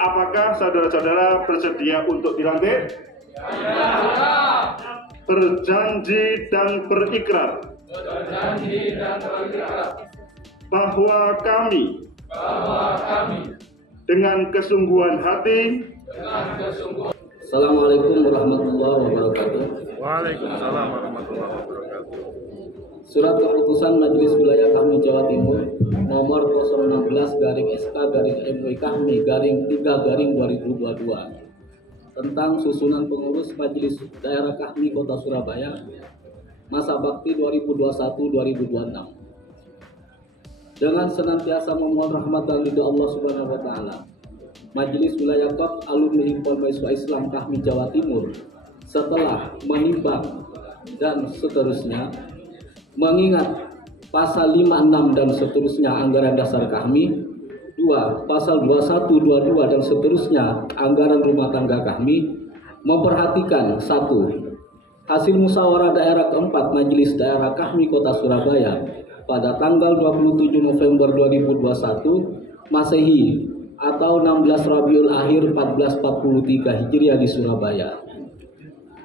Apakah saudara-saudara bersedia untuk dilantik? Ya. Berjanji dan berikrar bahwa kami dengan kesungguhan hati. Assalamualaikum warahmatullahi wabarakatuh. Waalaikumsalam warahmatullahi wabarakatuh. Surat keputusan Majelis Wilayah Kahmi Jawa Timur nomor 016/SK/MW Kahmi _3/2022 tentang susunan pengurus Majelis Daerah Kahmi Kota Surabaya masa bakti 2021-2026. Dengan senantiasa memohon rahmat dan ridho Allah Subhanahu wa taala, Majelis Wilayah KOP Alumni Himpunan Mahasiswa Islam Kahmi Jawa Timur setelah menimbang dan seterusnya mengingat pasal 56 dan seterusnya anggaran dasar Kahmi, 2 pasal 21, 22 dan seterusnya anggaran rumah tangga Kahmi, memperhatikan 1 hasil musyawarah daerah keempat Majelis Daerah Kahmi Kota Surabaya pada tanggal 27 November 2021 Masehi atau 16 Rabiul Akhir 1443 Hijriah di Surabaya.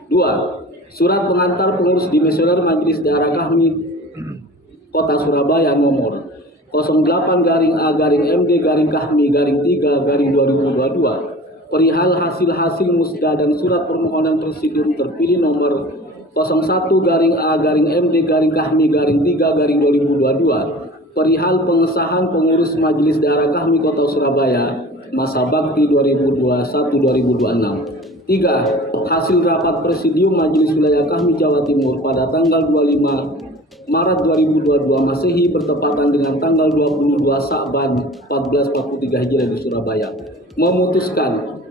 2. Surat pengantar pengurus dimisioner Majelis Daerah Kahmi Kota Surabaya nomor 08-MD-Kahmi-3-2022 perihal hasil musda dan surat permohonan presidium terpilih nomor 01-AG-MD-Kahmi-3-2022 perihal pengesahan pengurus Majelis Daerah Kahmi Kota Surabaya masa bakti 2021-2026. 3. Hasil rapat presidium Majelis Wilayah Kahmi Jawa Timur pada tanggal 25 Maret 2022 Masehi bertepatan dengan tanggal 22 Sa'ban 1443 Hijriah di Surabaya memutuskan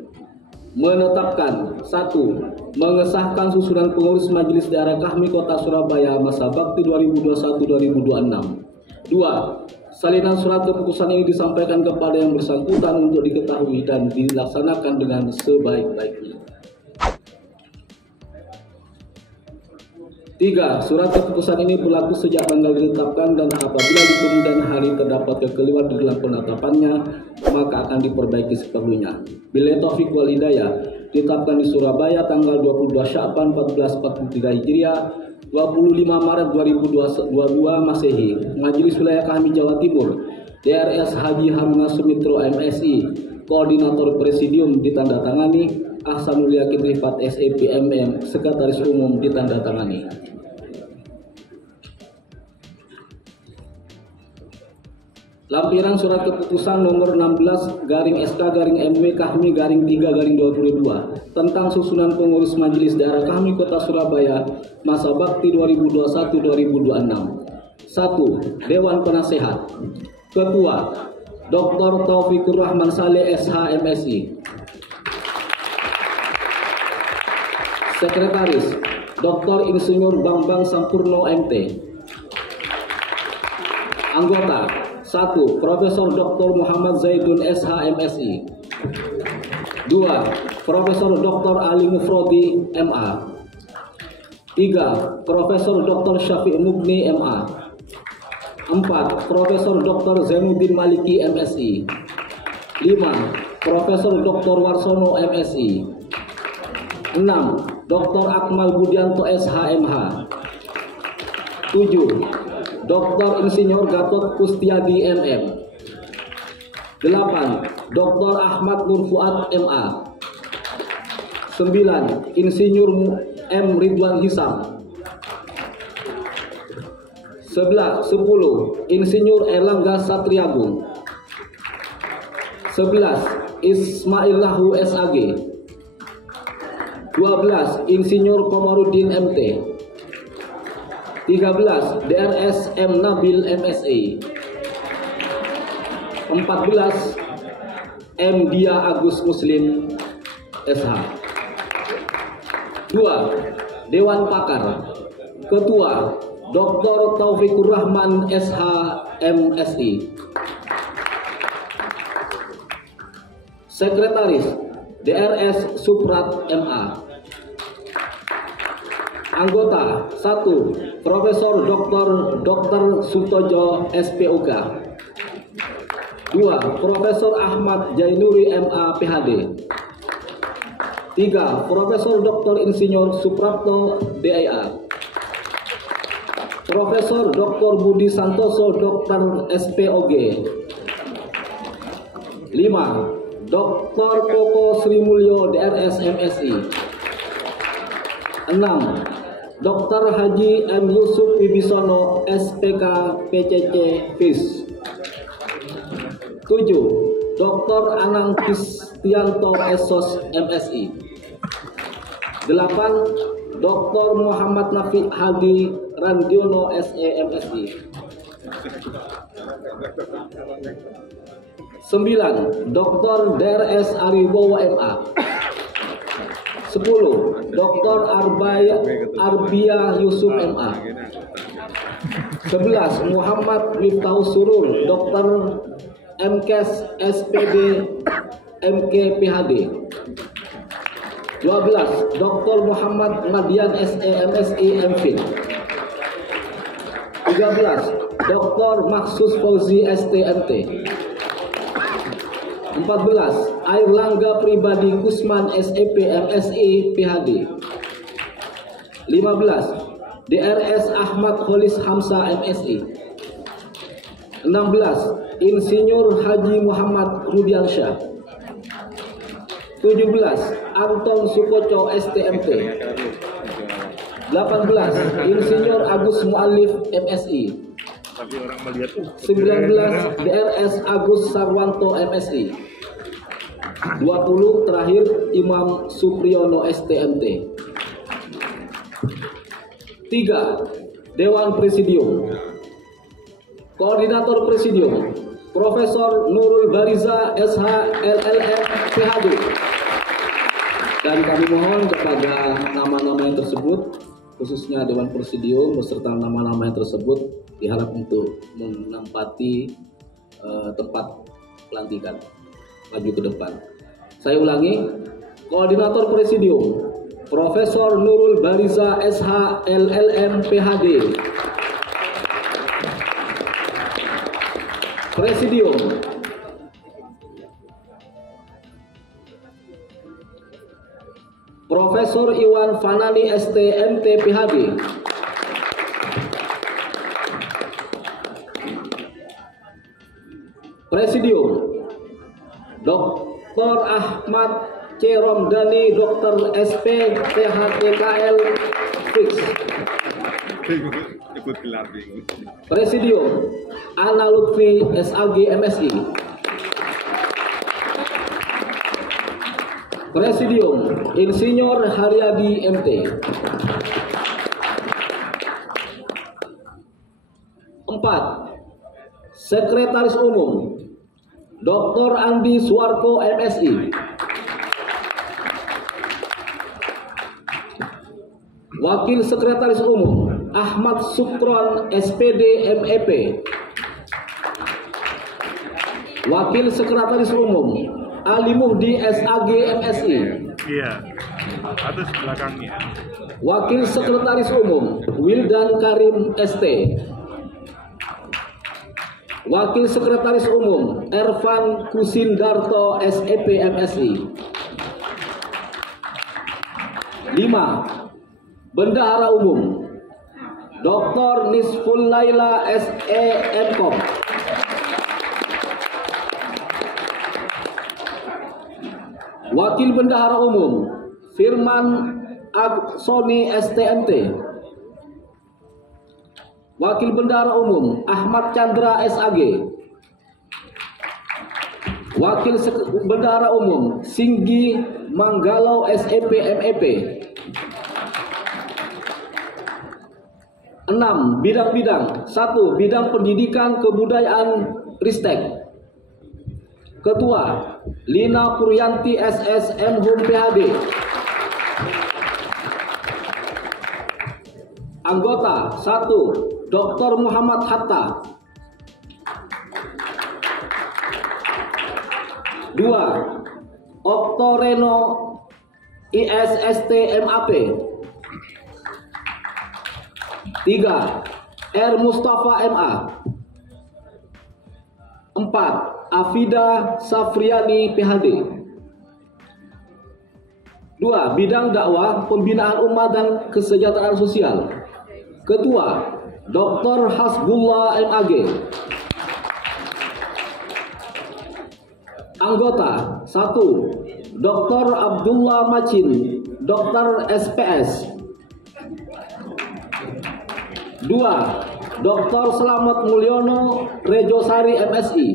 menetapkan 1. Mengesahkan susunan pengurus Majelis Daerah Kahmi Kota Surabaya masa bakti 2021-2026. 2. Salinan surat keputusan ini disampaikan kepada yang bersangkutan untuk diketahui dan dilaksanakan dengan sebaik-baiknya. 3. Surat keputusan ini berlaku sejak tanggal ditetapkan dan apabila di kemudian hari terdapat kekeliruan di dalam penetapannya maka akan diperbaiki seperlunya. Billahi taufiq wal hidayah. Ditetapkan di Surabaya tanggal 22 Sya'ban 1443 Hijriah, 25 Maret 2022 Masehi. Majelis Wilayah Kahmi Jawa Timur, DRS Haji Haruna Sumitro MSI, Koordinator Presidium ditandatangani Ahsanul Yakin Rifat SEPMM, Sekretaris Umum ditandatangani. Lampiran surat keputusan nomor 16/SK/MW Kahmi _3/2022 tentang susunan pengurus Majelis Daerah Kahmi Kota Surabaya masa bakti 2021-2026. 1. Dewan Penasehat. Ketua Dr. Taufikur Rahman Saleh SH MSI. Sekretaris Dr. Insinyur Bambang Sampurno MT. Anggota 1. Profesor Dr. Muhammad Zaidun SH MSI. 2. Profesor Dr. Ali Mufrodi MA. 3. Profesor Dr. Syafiq Mugni MA. 4. Profesor Dr. Zainuddin Maliki MSI. 5. Profesor Dr. Warsono MSI. 6. Dr. Akmal Budianto SHMH. 7. Dr. Insinyur Gatot Kustiadi MM. 8. Dr. Ahmad Nur Fuad MA. 9. Insinyur M. Ridwan Hisam. 10. Insinyur Erlangga Satriagung. 11. Ismail Lahu SAG. 12. Insinyur Komarudin MT. 13. DRS M. Nabil MSI. 14. M. Dia Agus Muslim SH. 2. Dewan Pakar. Ketua Dr. Taufikur Rahman SH MSI. Sekretaris DRS Suprat MA. Anggota 1. Profesor Dr. Sutojo SPOK. 2. Profesor Ahmad Jainuri MA PhD. 3. Profesor Dr. Insinyur Suprapto DIA. Profesor Dr. Budi Santoso Dr. SPOG. 5. Dr. Koko Sri Mulyo DRS MSI. 6. Dr. Haji M. Yusuf Wibisono SPK PCC FIS. 7. Dr. Anang Kristianto SOS MSI. 8. Dr. Muhammad Nafi Hadi Randiono SE MSI. 9. Dr. DRS Aribowo MA. 10. Dr. Arbia Yusuf MA. 11. Muhammad Miftahus Surur Dr. MKes SPD MK PhD. 12. Dr. Muhammad Madian SE MSI MPhil. 13. Dr. Maksus Fauzi STMT. 14. Airlangga Pribadi Kusman SEP MSI PhD. 15. DRS Ahmad Holis Hamsa MSI. 16. Insinyur Haji Muhammad Rudiansyah. 17. Anton Sukoco STMT. 18. Insinyur Agus Mualif MSI. 19. DRS Agus Sarwanto MSI. 20. Terakhir Imam Supriyono STMT. 3. Dewan Presidium. Koordinator Presidium Profesor Nurul Bariza SH LLM PhD. Dan kami mohon kepada nama-nama yang tersebut, khususnya Dewan Presidium beserta nama-nama yang tersebut diharap untuk menempati tempat pelantikan maju ke depan. Saya ulangi, Koordinator Presidium Profesor Nurul Bariza SH LLM PhD. Presidium Profesor Iwan Fanani ST MT PhD. Presidium Dr. Ahmad C. Romdani Dr. SP PHTKL Fix. Presidium Ana Lutfi SAG MSI. Presidium Insinyur Haryadi MT. 4. Sekretaris Umum Dr. Andi Suwarko MSI. Wakil Sekretaris Umum Ahmad Sukron SPD MEP. Wakil Sekretaris Umum Ali Muhdi SAG MSI. Iya, atas belakangnya. Wakil Sekretaris Umum Wildan Karim ST. Wakil Sekretaris Umum Ervan Kusindarto SEP MSI. 5. Bendahara Umum Dr. Nisful Laila SE MKOM. Wakil Bendahara Umum Firman Agsoni STMT. Wakil Bendahara Umum Ahmad Chandra SAG. Wakil Bendahara Umum Singgi Manggalau SEP MEP. 6. Bidang-bidang. 1. Bidang Pendidikan Kebudayaan Ristek. Ketua Lina Puryanti SS Mhum PhD. Anggota 1. Dr. Muhammad Hatta. 2. Oktoreno ISST MAP. 3. R. Mustafa MA. 4. Afida Safriani PhD. 2. Bidang dakwah, pembinaan umat dan kesejahteraan sosial. Ketua Dr. Hasbullah MAG. Anggota 1. Dr. Abdullah Macin, Dr. SPS. 2. Dr. Selamat Mulyono, Rejosari MSI.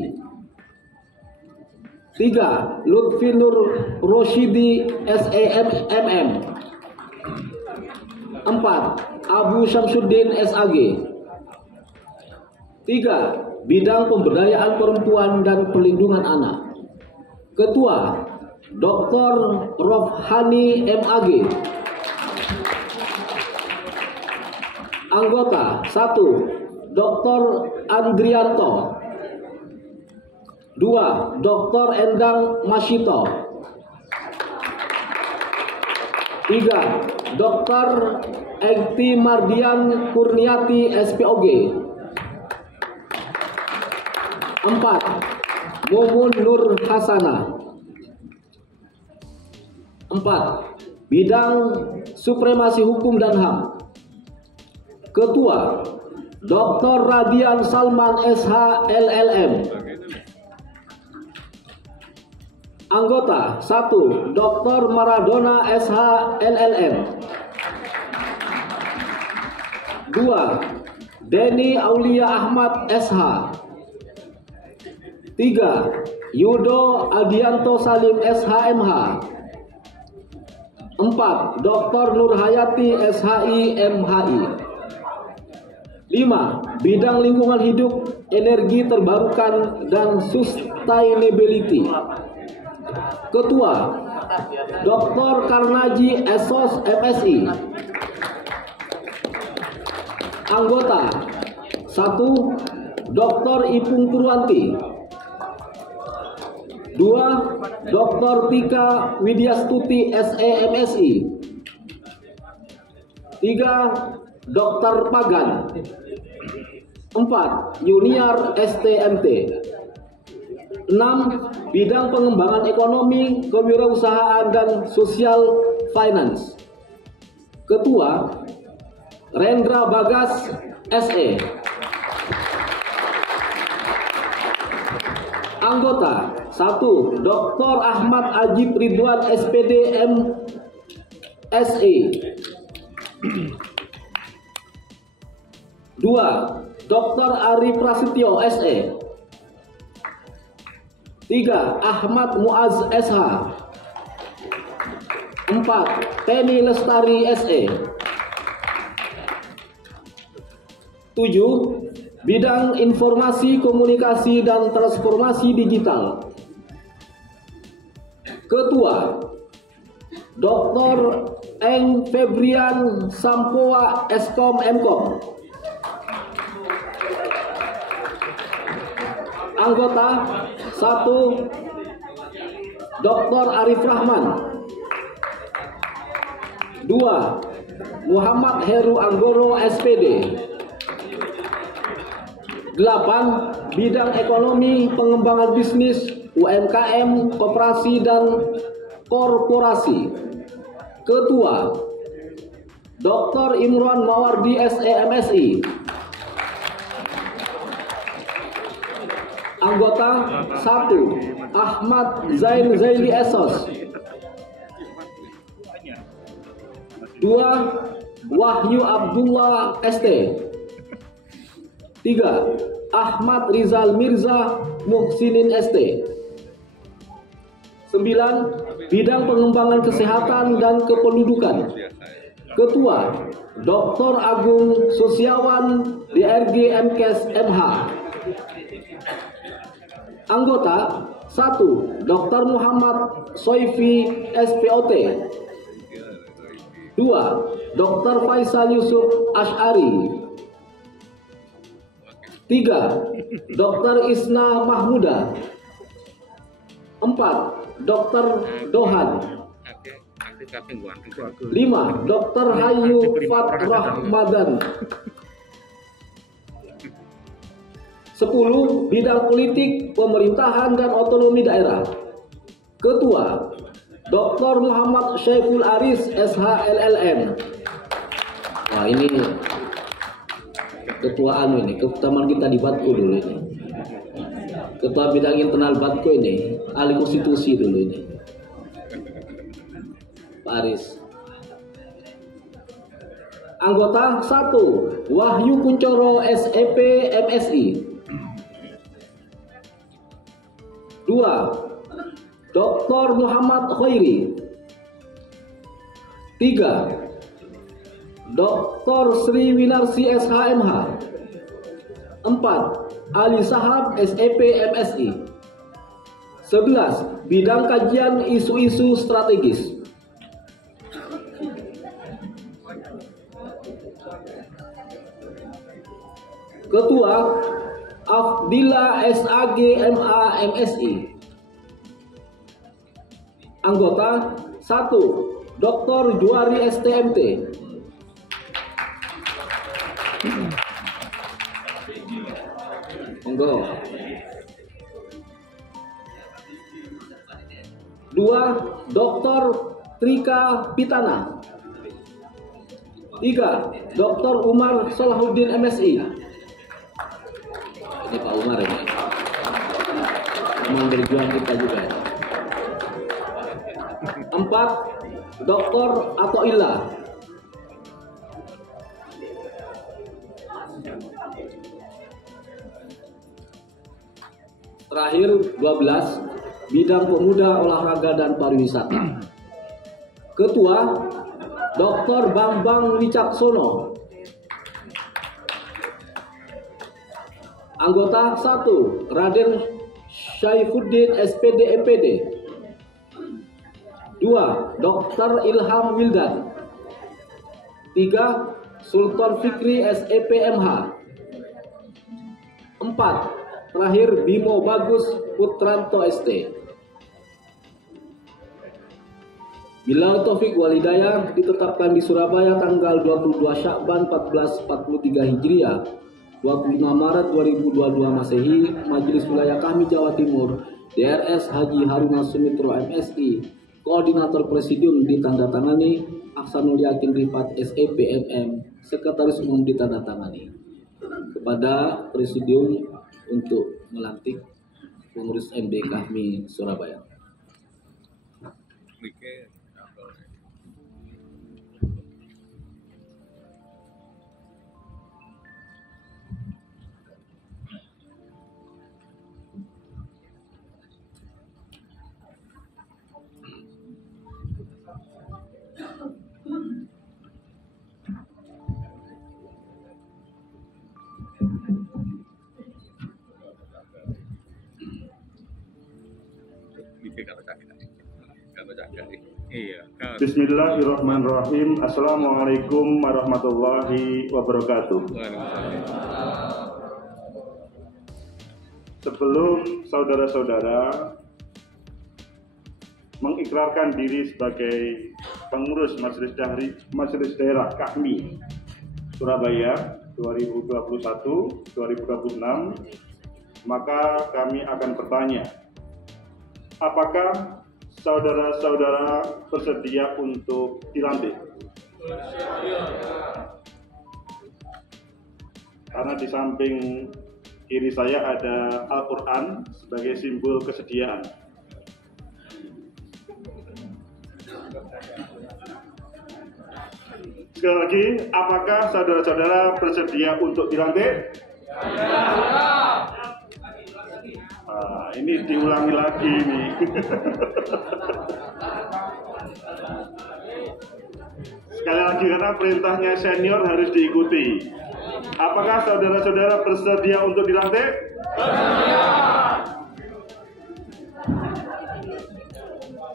3. Lutfi Nur Roshidi SEMM. 4. Abu Syamsuddin SAG. 3. Bidang pemberdayaan perempuan dan perlindungan anak. Ketua Dr. Rofhani MAG. Anggota 1. Dr. Andrianto. 2. Dr. Endang Masyito. 3. Dr. Ekti Mardian Kurniati SPOG. 4. Mumun Nur Hasanah. 4. Bidang Supremasi Hukum dan HAM. Ketua Dr. Radian Salman SH LLM. Anggota 1. Dr. Maradona SH LLM. 2. Denny Aulia Ahmad SH. 3. Yudo Adianto Salim SHMH. 4. Dr. Nurhayati SHI MHI. 5. Bidang lingkungan hidup, energi terbarukan, dan sustainability. Ketua Dr. Karnaji Esos MSI. Anggota 1. Dr. Ipung Purwanti. 2. Dr. Tika Widyastuti SEMSI. 3. Dr. Pagan. 4. Junior STMT. 6. Bidang pengembangan ekonomi, kewirausahaan, dan sosial finance. Ketua Rendra Bagas SE. Anggota 1. Dr. Ahmad Ajib Ridwan SPD MSE. 2. Dr. Ari Prasetyo SE. 3. Ahmad Muaz SH. 4. Penny Lestari SE. 7. Bidang informasi, komunikasi, dan transformasi digital. Ketua Dr. Eng Febrian Sampoa Eskom Mkom. Anggota 1. Dr. Arif Rahman. 2. Muhammad Heru Anggoro SPD. 8. Bidang ekonomi, pengembangan bisnis, UMKM, koperasi, dan korporasi. Ketua Dr. Imran Mawardi SEMSI. Anggota 1. Ahmad Zain Zaili Esos. 2. Wahyu Abdullah ST. 3. Ahmad Rizal Mirza Muhsinin ST. 9. Bidang pengembangan kesehatan dan kependudukan. Ketua Dr. Agung Sosiawan DRG MKes MH. Anggota 1. Dr. Muhammad Soifi SPOT. 2. Dr. Faisal Yusuf Ash'ari. 3. Dr. Isna Mahmuda. 4. Dr. Dohan. 5. Dr. Hayu Fatrahmadan. 10. Bidang politik, pemerintahan, dan otonomi daerah. Ketua Dr. Muhammad Syaiful Aris SH LLM. Nah ini ketua ini, teman kita di Batko dulu ini. Ketua bidang internal Batko ini, ahli konstitusi dulu ini. Pak Aris. Anggota 1. Wahyu Kuncoro SEP MSI. 2. Dr. Muhammad Khairi. 3. Dr. Sri Winarsi SHMH. 4. Ali Sahab SEP MSI. 11. Bidang kajian isu-isu strategis. Ketua Afdillah SAG MA MSI. Anggota 1. Dr. Juari STMT. Monggo. 2. Dr. Trika Pitana. 3. Dr. Umar Salahuddin MSI. Ini Pak Umar ini. Teman berjuang kita juga. 4. Dr. Atoillah. 12. Bidang pemuda, olahraga, dan pariwisata. Ketua Dr. Bambang Wicaksono. Anggota 1. Raden Syaifuddin SPD MPD. 2. Dr. Ilham Wildan. 3. Sultan Fikri SEP MH. 4. Terakhir Bimo Bagus Putranto ST. Bila taufik walidayah, ditetapkan di Surabaya tanggal 22 Syakban 1443 Hijriah, 25 Maret 2022 Masehi, Majelis Wilayah Kahmi Jawa Timur, DRS Haji Haruna Sumitro MSI, Koordinator Presidium ditandatangani, Aksanul Yakin Rifat SEP MM, Sekretaris Umum ditandatangani. Kepada Presidium untuk melantik pengurus MD Kahmi Surabaya. Bismillahirrahmanirrahim. Assalamualaikum warahmatullahi wabarakatuh. Sebelum saudara-saudara mengikrarkan diri sebagai pengurus Majelis Daerah Kahmi Surabaya 2021-2026, maka kami akan bertanya, apakah saudara-saudara bersedia untuk dilantik? Karena di samping kiri saya ada Al-Quran sebagai simbol kesediaan. Sekali lagi, apakah saudara-saudara bersedia untuk dilantik? Ini diulangi lagi nih. Sekali lagi, karena perintahnya senior harus diikuti. Apakah saudara-saudara bersedia untuk dilantik?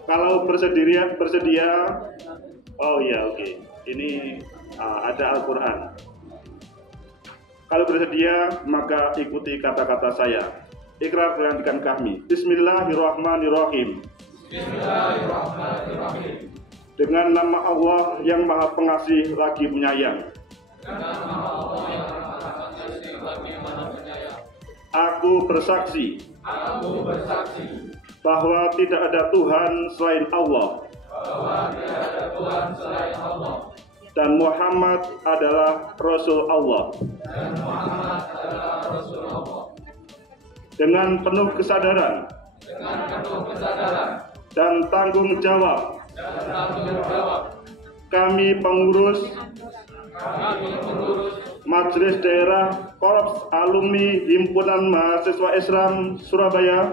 Kalau bersedia, oh ya oke. Ini ada Al-Quran. Kalau bersedia, maka ikuti kata-kata saya. Ikrar pelantikan kami. Bismillahirrahmanirrahim. Bismillahirrahmanirrahim. Dengan nama Allah yang Maha Pengasih lagi Penyayang. Aku bersaksi bahwa tidak ada Tuhan selain Allah dan Muhammad adalah Rasul Allah. Dengan penuh kesadaran dan tanggung jawab, kami pengurus Majelis Daerah Korps Alumni Himpunan Mahasiswa Islam Surabaya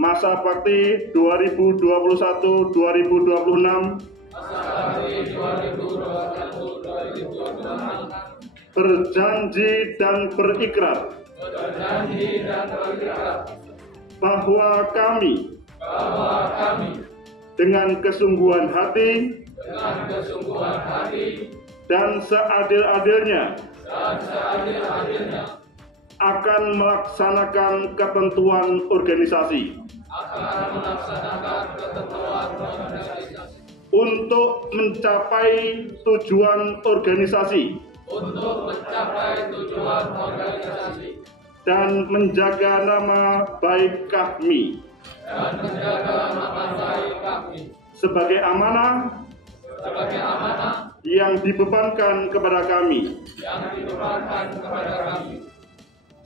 masa bakti 2021-2026 berjanji dan berikrar bahwa kami dengan kesungguhan hati dan seadil-adilnya akan melaksanakan ketentuan organisasi untuk mencapai tujuan organisasi dan menjaga nama baik kami sebagai amanah yang dibebankan kepada kami.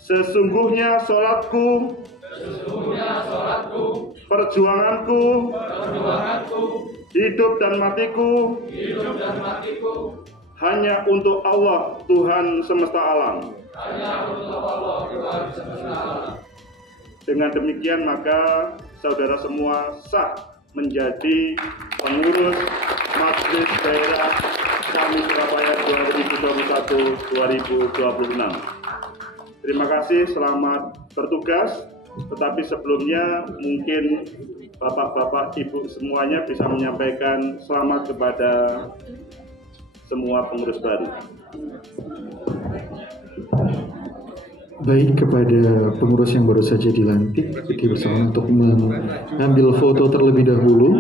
Sesungguhnya sholatku, perjuanganku, hidup dan matiku hanya untuk Allah Tuhan semesta alam. Dengan demikian maka saudara semua sah menjadi pengurus Majelis Daerah kami Surabaya 2021-2026. Terima kasih, selamat bertugas. Tetapi sebelumnya mungkin Bapak-bapak, Ibu semuanya bisa menyampaikan selamat kepada semua pengurus baru. Baik, kepada pengurus yang baru saja dilantik, kita bersama untuk mengambil foto terlebih dahulu.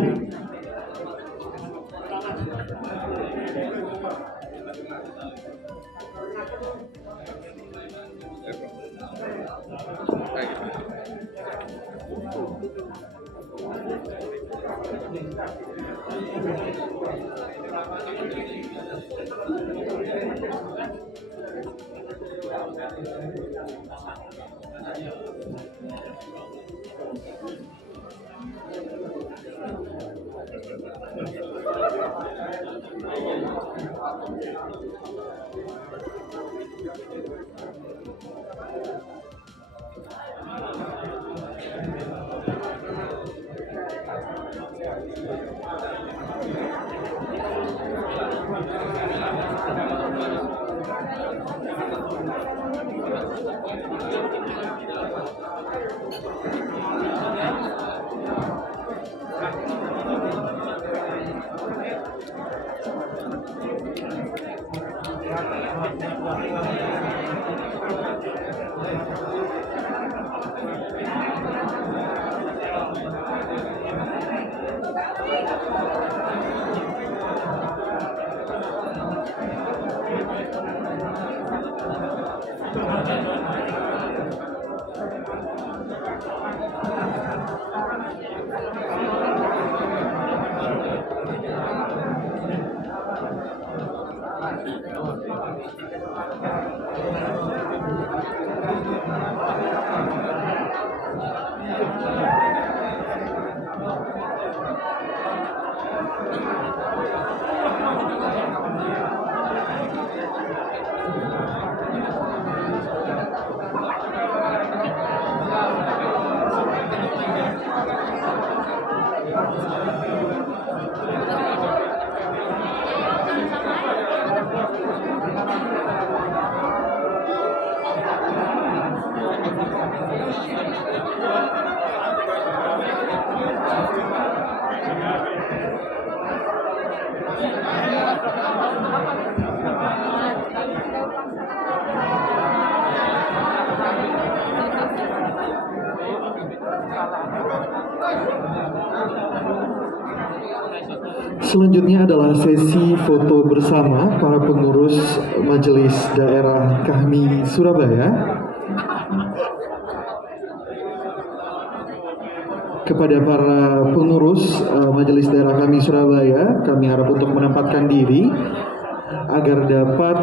Selanjutnya adalah sesi foto bersama para pengurus Majelis Daerah Kahmi Surabaya. Kepada para pengurus Majelis Daerah Kahmi Surabaya, kami harap untuk menempatkan diri agar dapat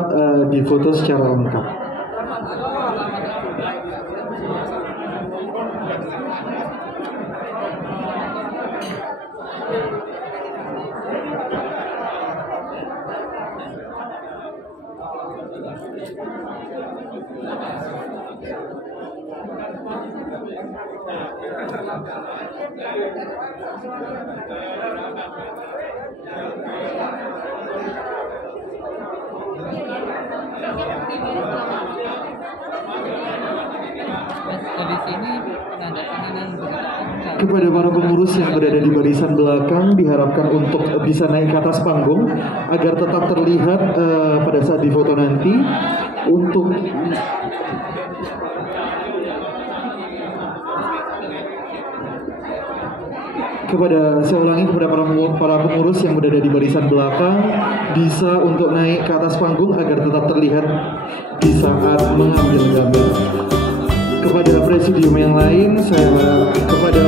difoto secara lengkap. Kepada para pengurus yang berada di barisan belakang diharapkan untuk bisa naik ke atas panggung agar tetap terlihat pada saat difoto nanti. Untuk saya ulangi, kepada para pengurus yang berada di barisan belakang bisa untuk naik ke atas panggung agar tetap terlihat di saat mengambil gambar. Kepada presidium yang lain, kepada